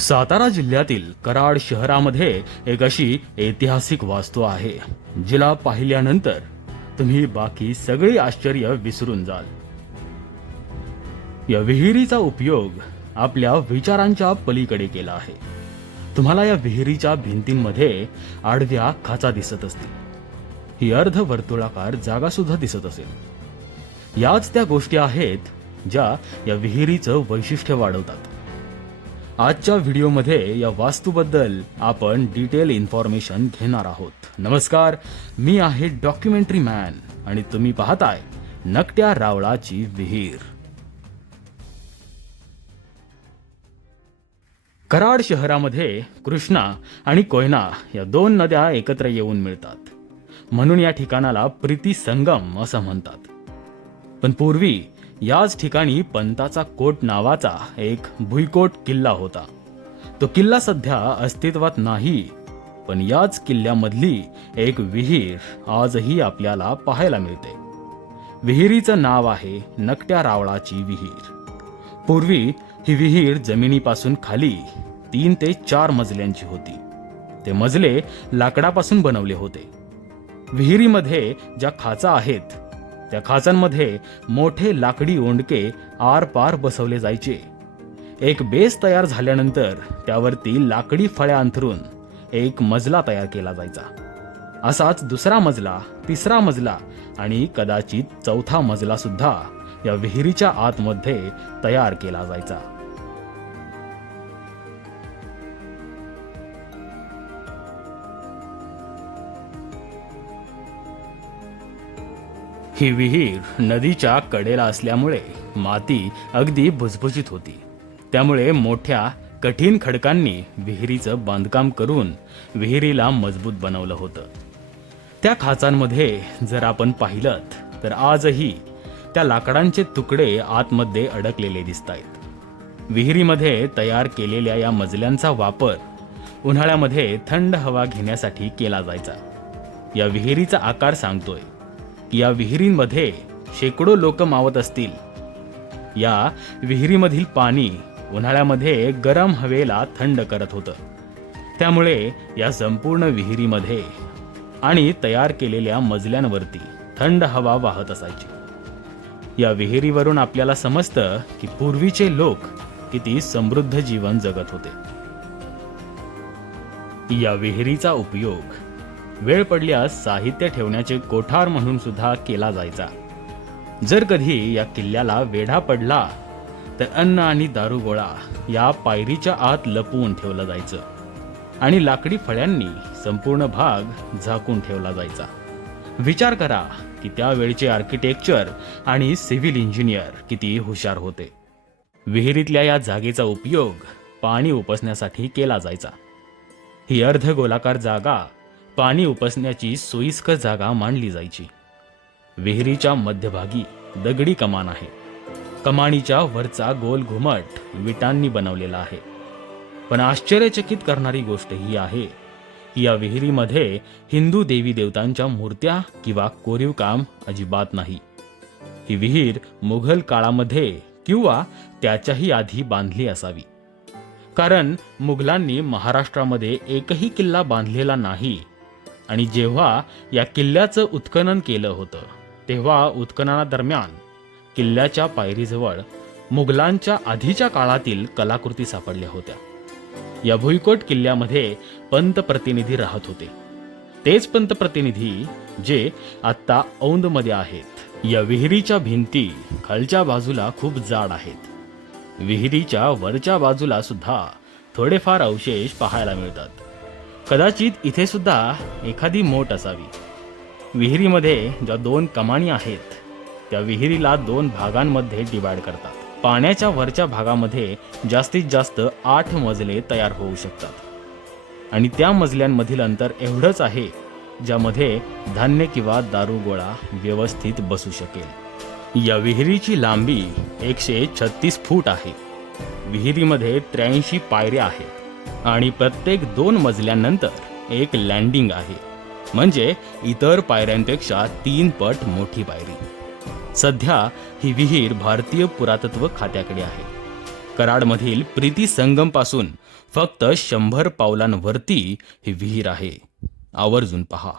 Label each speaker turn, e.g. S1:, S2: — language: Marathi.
S1: सातारा जिल्ह्यातील कराड शहरामध्ये एक अशी ऐतिहासिक वास्तू आहे जिला पाहिल्यानंतर तुम्ही बाकी सगळी आश्चर्य विसरून जाल. या विहिरीचा उपयोग आपल्या विचारांच्या पलीकडे केला आहे. तुम्हाला या विहिरीच्या भिंतींमध्ये आडव्या खाचा दिसत असतील. ही अर्धवर्तुळाकार जागा सुद्धा दिसत असेल. याच त्या गोष्टी आहेत ज्या या विहिरीचं वैशिष्ट्य वाढवतात. आजच्या व्हिडिओमध्ये या वास्तूबद्दल आपण डिटेल इन्फॉर्मेशन घेणार आहोत. नमस्कार मी आहे डॉक्युमेंटरी मॅन आणि तुम्ही पाहताय नकट्या रावळाची विहीर. कराड शहरामध्ये कृष्णा आणि कोयना या दोन नद्या एकत्र येऊन मिळतात. म्हणून या ठिकाणाला प्रीती संगम असं म्हणतात. पण पूर्वी याच ठिकाणी पंताचा कोट नावाचा एक भुईकोट किल्ला होता. तो किल्ला सध्या अस्तित्वात नाही पण याच किल्ल्यामधली एक विहीर आजही आपल्याला पाहायला मिळते. विहिरीचं नाव आहे नकट्या रावळाची विहीर. पूर्वी ही विहीर जमिनीपासून खाली तीन ते चार मजल्यांची होती. ते मजले लाकडापासून बनवले होते. विहिरीमध्ये ज्या खाचा आहेत त्या खाचांमध्ये मोठे लाकडी ओंडके आरपार बसवले जायचे. एक बेस तयार झाल्यानंतर त्यावरती लाकडी फळ्या अंथरून एक मजला तयार केला जायचा. असाच दुसरा मजला तिसरा मजला आणि कदाचित चौथा मजला सुद्धा या विहिरीच्या आतमध्ये तयार केला जायचा. ही विहीर नदीच्या कडेला असल्यामुळे माती अगदी भुसभुशीत होती. त्यामुळे मोठ्या कठीण खडकांनी विहिरीचं बांधकाम करून विहिरीला मजबूत बनवलं होतं. त्या खाचांमध्ये जर आपण पाहिलं तर आजही त्या लाकडांचे तुकडे आतमध्ये अडकलेले दिसत आहेत विहिरीमध्ये तयार केलेल्या या मजल्यांचा वापर उन्हाळ्यामध्ये थंड हवा घेण्यासाठी केला जायचा. या विहिरीचा आकार सांगतोय. या विहिरींमध्ये शेकडो लोक मावत असतील. या विहिरीमधील पाणी उन्हाळ्यामध्ये गरम हवेला थंड करत होतं. त्यामुळे या संपूर्ण विहिरीमध्ये आणि तयार केलेल्या मजल्यांवरती थंड हवा वाहत असायची. या विहिरीवरून आपल्याला समजतं की पूर्वीचे लोक किती समृद्ध जीवन जगत होते. या विहिरीचा उपयोग वेळ पडल्यास साहित्य ठेवण्याचे कोठार म्हणून सुद्धा केला जायचा. जर कधी या किल्ल्याला वेढा पडला तर अन्न आणि दारुगोळा या पायरीच्या आत लपवून ठेवलं जायचं आणि लाकडी फळ्यांनी संपूर्ण भाग झाकून ठेवला जायचा. विचार करा की त्यावेळचे आर्किटेक्चर आणि सिव्हिल इंजिनियर किती हुशार होते. विहिरीतल्या या जागेचा उपयोग पाणी उपसण्यासाठी केला जायचा. ही अर्धगोलाकार जागा पाणी उपसण्याची सोयीस्कर जागा मांडली जायची. विहिरीच्या मध्यभागी दगडी कमान आहे. कमानीच्या वरचा गोल घुमट विटांनी बनवलेला आहे. पण आश्चर्यचकित करणारी गोष्ट ही आहे की या विहिरीमध्ये हिंदू देवी देवतांच्या मूर्त्या किंवा कोरीव काम अजिबात नाही. ही विहीर मुघल काळामध्ये किंवा त्याच्याही आधी बांधली असावी. कारण मुघलांनी महाराष्ट्रामध्ये एकही किल्ला बांधलेला नाही आणि जेव्हा या किल्ल्याचं उत्खनन केलं होतं तेव्हा उत्खननादरम्यान किल्ल्याच्या पायरीजवळ मुघलांच्या आधीच्या काळातील कलाकृती सापडल्या होत्या. या भुईकोट किल्ल्यामध्ये पंतप्रतिनिधी राहत होते. तेच पंतप्रतिनिधी जे आत्ता औंधमध्ये आहेत. या विहिरीच्या भिंती खालच्या बाजूला खूप जाड आहेत. विहिरीच्या वरच्या बाजूला सुद्धा थोडेफार अवशेष पाहायला मिळतात. कदाचित इथे सुद्धा एखादी मोठ असावी. विहिरीमध्ये ज्या दोन कमानी आहेत त्या विहिरीला दोन भागांमध्ये डिवाइड करतात. पाण्याच्या वरच्या भागामध्ये जास्तीत जास्त आठ मजले तयार होऊ शकतात. आणि त्या मजल्यांमधील अंतर एवढंच आहे ज्यामध्ये धान्य किंवा दारू गोळा व्यवस्थित बसू शकेल. या विहिरीची लांबी एकशे छत्तीस फूट आहे. विहिरीमध्ये त्र्याऐंशी पायऱ्या आहेत. आणि प्रत्येक दोन मजल्यानंतर एक लँडिंग आहे. म्हणजे इतर पायऱ्यांपेक्षा तीन पट मोठी पायरी. सध्या ही विहीर भारतीय पुरातत्व खात्याकडे आहे. कराडमधील प्रीती संगमपासून फक्त शंभर पावलांवरती ही विहीर आहे. आवर्जून पहा.